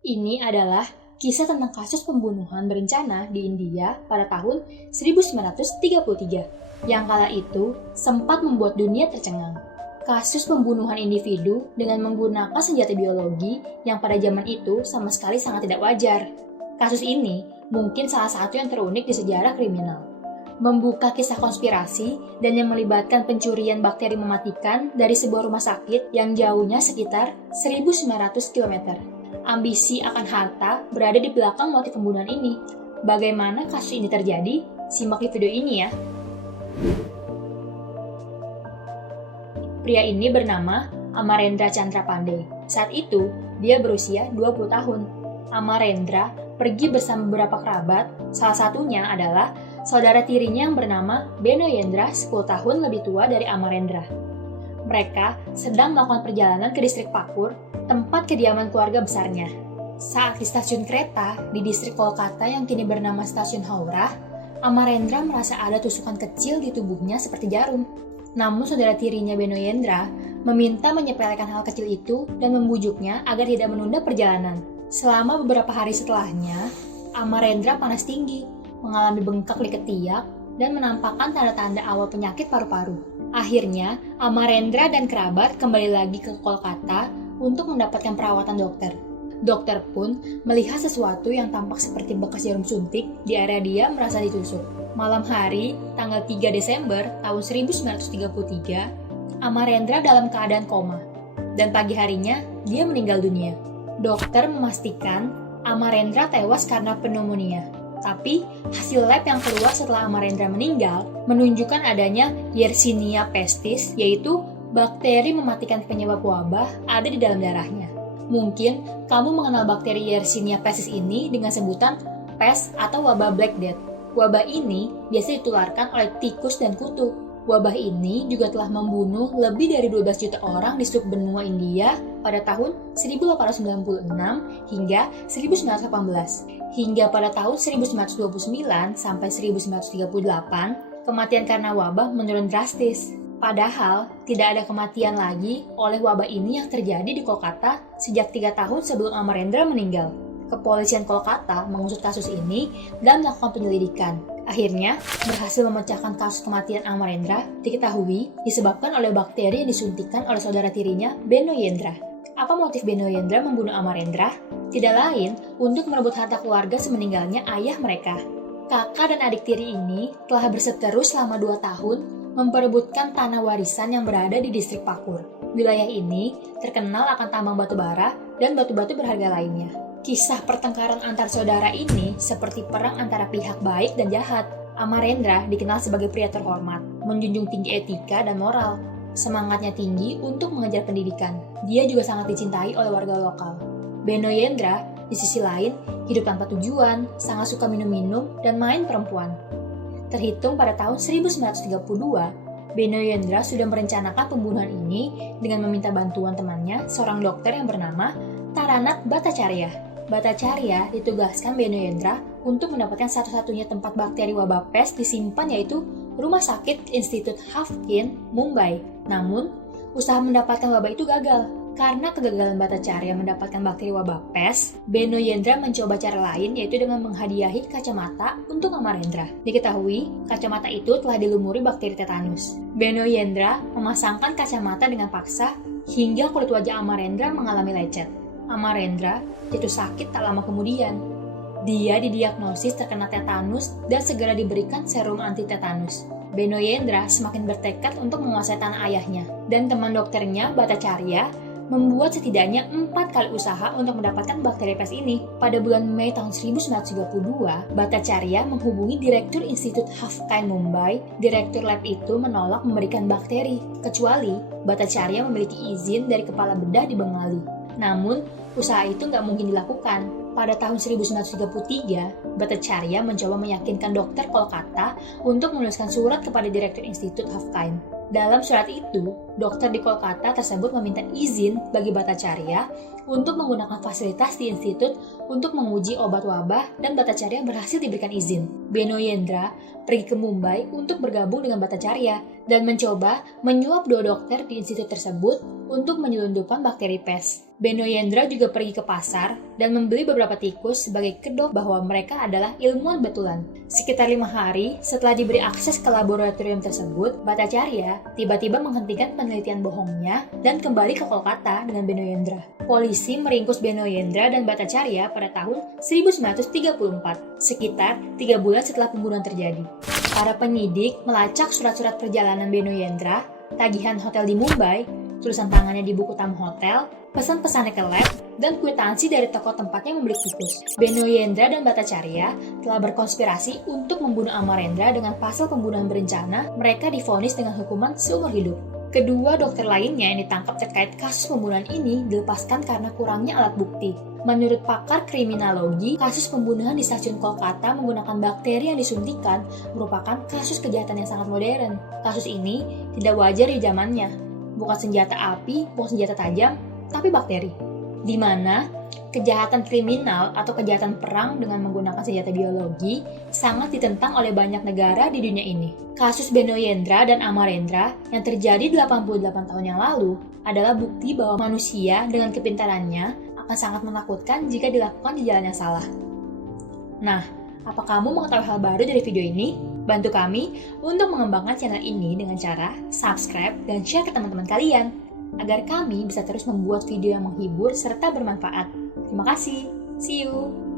Ini adalah kisah tentang kasus pembunuhan berencana di India pada tahun 1933 yang kala itu sempat membuat dunia tercengang. Kasus pembunuhan individu dengan menggunakan senjata biologi yang pada zaman itu sama sekali sangat tidak wajar. Kasus ini mungkin salah satu yang terunik di sejarah kriminal. Membuka kisah konspirasi dan yang melibatkan pencurian bakteri mematikan dari sebuah rumah sakit yang jauhnya sekitar 1.900 km. Ambisi akan harta berada di belakang motif pembunuhan ini. Bagaimana kasus ini terjadi? Simak di video ini ya. Pria ini bernama Amarendra Chandra Pandey. Saat itu, dia berusia 20 tahun. Amarendra pergi bersama beberapa kerabat, salah satunya adalah saudara tirinya yang bernama Benoyendra 10 tahun lebih tua dari Amarendra. Mereka sedang melakukan perjalanan ke distrik Pakur, tempat kediaman keluarga besarnya. Saat di stasiun kereta di distrik Kolkata yang kini bernama Stasiun Howrah, Amarendra merasa ada tusukan kecil di tubuhnya seperti jarum. Namun saudara tirinya Benoyendra meminta menyepelekan hal kecil itu dan membujuknya agar tidak menunda perjalanan. Selama beberapa hari setelahnya, Amarendra panas tinggi, mengalami bengkak di ketiak, dan menampakkan tanda-tanda awal penyakit paru-paru. Akhirnya, Amarendra dan kerabat kembali lagi ke Kolkata untuk mendapatkan perawatan dokter. Dokter pun melihat sesuatu yang tampak seperti bekas jarum suntik di area dia merasa ditusuk. Malam hari, tanggal 3 Desember tahun 1933, Amarendra dalam keadaan koma, dan pagi harinya dia meninggal dunia. Dokter memastikan Amarendra tewas karena pneumonia. Tapi, hasil lab yang keluar setelah Amarendra meninggal menunjukkan adanya Yersinia pestis, yaitu bakteri mematikan penyebab wabah ada di dalam darahnya. Mungkin kamu mengenal bakteri Yersinia pestis ini dengan sebutan pes atau wabah Black Death. Wabah ini biasa ditularkan oleh tikus dan kutu. Wabah ini juga telah membunuh lebih dari 12 juta orang di subbenua India pada tahun 1896 hingga 1918. Hingga pada tahun 1929 sampai 1938, kematian karena wabah menurun drastis. Padahal, tidak ada kematian lagi oleh wabah ini yang terjadi di Kolkata sejak 3 tahun sebelum Amarendra meninggal. Kepolisian Kolkata mengusut kasus ini dan melakukan penyelidikan. Akhirnya, berhasil memecahkan kasus kematian Amarendra diketahui disebabkan oleh bakteri yang disuntikkan oleh saudara tirinya Benoyendra. Apa motif Benoyendra membunuh Amarendra? Tidak lain untuk merebut harta keluarga semeninggalnya ayah mereka. Kakak dan adik tiri ini telah berseteru selama 2 tahun memperebutkan tanah warisan yang berada di distrik Pakur. Wilayah ini terkenal akan tambang batu bara dan batu-batu berharga lainnya. Kisah pertengkaran antar saudara ini seperti perang antara pihak baik dan jahat. Amarendra dikenal sebagai pria terhormat, menjunjung tinggi etika dan moral. Semangatnya tinggi untuk mengejar pendidikan. Dia juga sangat dicintai oleh warga lokal. Benoyendra, di sisi lain, hidup tanpa tujuan, sangat suka minum-minum, dan main perempuan. Terhitung pada tahun 1932, Benoyendra sudah merencanakan pembunuhan ini dengan meminta bantuan temannya, seorang dokter yang bernama Taranat Bhattacharya. Bhattacharya ditugaskan Benoyendra untuk mendapatkan satu-satunya tempat bakteri wabah pes disimpan, yaitu Rumah Sakit Institut Haffkine, Mumbai. Namun, usaha mendapatkan wabah itu gagal. Karena kegagalan Bhattacharya mendapatkan bakteri wabah pes, Benoyendra mencoba cara lain, yaitu dengan menghadiahi kacamata untuk Amarendra. Diketahui, kacamata itu telah dilumuri bakteri tetanus. Benoyendra memasangkan kacamata dengan paksa hingga kulit wajah Amarendra mengalami lecet. Amarendra jatuh sakit tak lama kemudian. Dia didiagnosis terkena tetanus dan segera diberikan serum anti-tetanus. Benoyendra semakin bertekad untuk menguasai tanah ayahnya, dan teman dokternya Bhattacharya membuat setidaknya 4 kali usaha untuk mendapatkan bakteri pes ini. Pada bulan Mei tahun 1932, Bhattacharya menghubungi Direktur Institut Haffkine Mumbai. Direktur lab itu menolak memberikan bakteri, kecuali Bhattacharya memiliki izin dari kepala bedah di Bengali. Namun, usaha itu nggak mungkin dilakukan. Pada tahun 1933, Bhattacharya mencoba meyakinkan dokter Kolkata untuk menuliskan surat kepada Direktur Institut Haffkine. Dalam surat itu, dokter di Kolkata tersebut meminta izin bagi Bhattacharya untuk menggunakan fasilitas di institut untuk menguji obat wabah dan Bhattacharya berhasil diberikan izin. Beno Yendra pergi ke Mumbai untuk bergabung dengan Bhattacharya dan mencoba menyuap 2 dokter di institut tersebut untuk menyelundupkan bakteri pes. Beno Yendra juga pergi ke pasar dan membeli beberapa tikus sebagai kedok bahwa mereka adalah ilmuwan betulan. Sekitar 5 hari setelah diberi akses ke laboratorium tersebut, Bhattacharya tiba-tiba menghentikan penelitian bohongnya dan kembali ke Kolkata dengan Beno Yendra. Polisi meringkus Beno Yendra dan Bhattacharya pada tahun 1934, sekitar 3 bulan setelah pembunuhan terjadi. Para penyidik melacak surat-surat perjalanan Beno Yendra, tagihan hotel di Mumbai, tulisan tangannya di buku tamu hotel, pesan-pesannya ke lab, dan kwitansi dari toko tempatnya membeli tikus. Beno Yendra dan Bhattacharya telah berkonspirasi untuk membunuh Amarendra dengan pasal pembunuhan berencana. Mereka divonis dengan hukuman seumur hidup. Kedua dokter lainnya yang ditangkap terkait kasus pembunuhan ini dilepaskan karena kurangnya alat bukti. Menurut pakar kriminologi, kasus pembunuhan di stasiun Kolkata menggunakan bakteri yang disuntikan merupakan kasus kejahatan yang sangat modern. Kasus ini tidak wajar di zamannya. Bukan senjata api, bukan senjata tajam, tapi bakteri. Di mana kejahatan kriminal atau kejahatan perang dengan menggunakan senjata biologi sangat ditentang oleh banyak negara di dunia ini. Kasus Beno Yendra dan Amarendra yang terjadi 88 tahun yang lalu adalah bukti bahwa manusia dengan kepintarannya akan sangat menakutkan jika dilakukan di jalan yang salah. Nah, apa kamu mengetahui hal baru dari video ini? Bantu kami untuk mengembangkan channel ini dengan cara subscribe dan share ke teman-teman kalian, agar kami bisa terus membuat video yang menghibur serta bermanfaat. Terima kasih. See you!